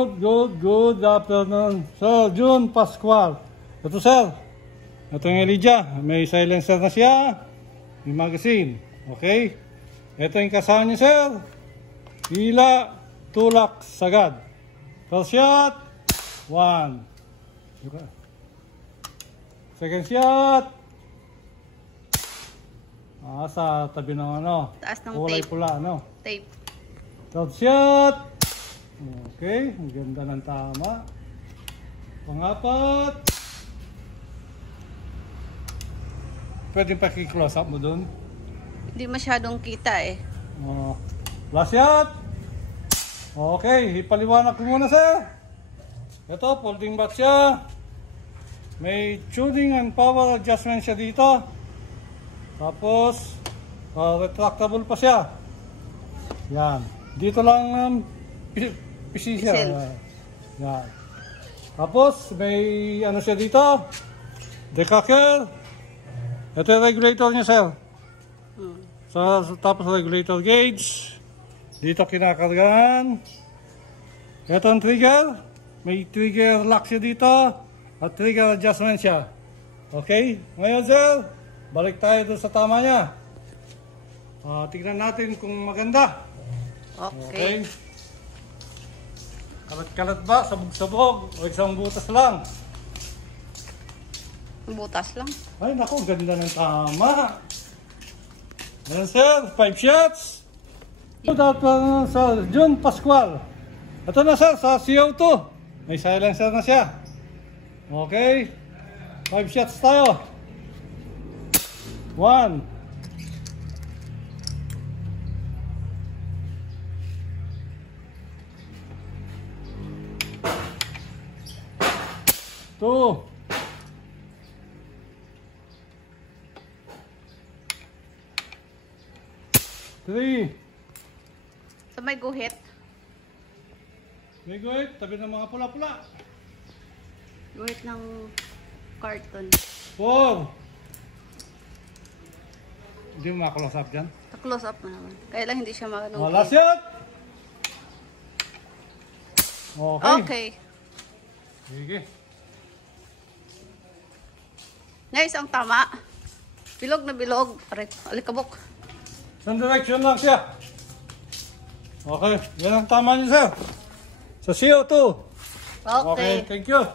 Good afternoon. Sir June Pascual. Ito sir. Ito yung Elijah. May silencer na siya. May magazine. Okay. Ito yung kasama niya sir. Hila, tulak, sagad. First shot. 1. Second shot. Sa tabi ng ano. Taas ng kulay tape. Pula, ano? Tape. Third shot. Okay, ang ganda ng tama. Pangapat. Pwede pa i-close up mo dun. Hindi masyadong kita eh. Last shot. Okay, ipaliwanag ko muna sir. Ito, folding bat siya. May tuning and power adjustment siya dito. Tapos, retractable pa siya. Yan. Dito lang PC siya. Yan. Tapos, may ano siya dito. Decacker. Ito yung regulator niya, sir. Tapos regulator gauge. Dito kinakargaan. Ito ang trigger. May trigger lock siya dito. At trigger adjustment siya. Okay? Ngayon, sir, balik tayo doon sa tama niya. Tignan natin kung maganda. Okay. Kalat-kalat ba? Sabog-sabog? O isang butas lang? Butas lang. Ay, naku, ganda ng tama. Ayan, sir. 5 shots. Good afternoon, sir June Pascual. Ito na, sir, sa CO2. May silencer na siya. Okay. 5 shots tayo. 1. 2. 3. Sa may guhit. May guhit, tabi ng mga pula-pula. Guhit ng carton. 4. Hindi mo makaklose up dyan. Close up mo naman. Kaya lang hindi siya makanong. Last shot. Okay. Okay. Sige. Guys, ang tama. Bilog na bilog. Alikabok. Isang direction lang siya. Okay. Yan ang tama niyo, sir. Sa CO2. Okay. Thank you.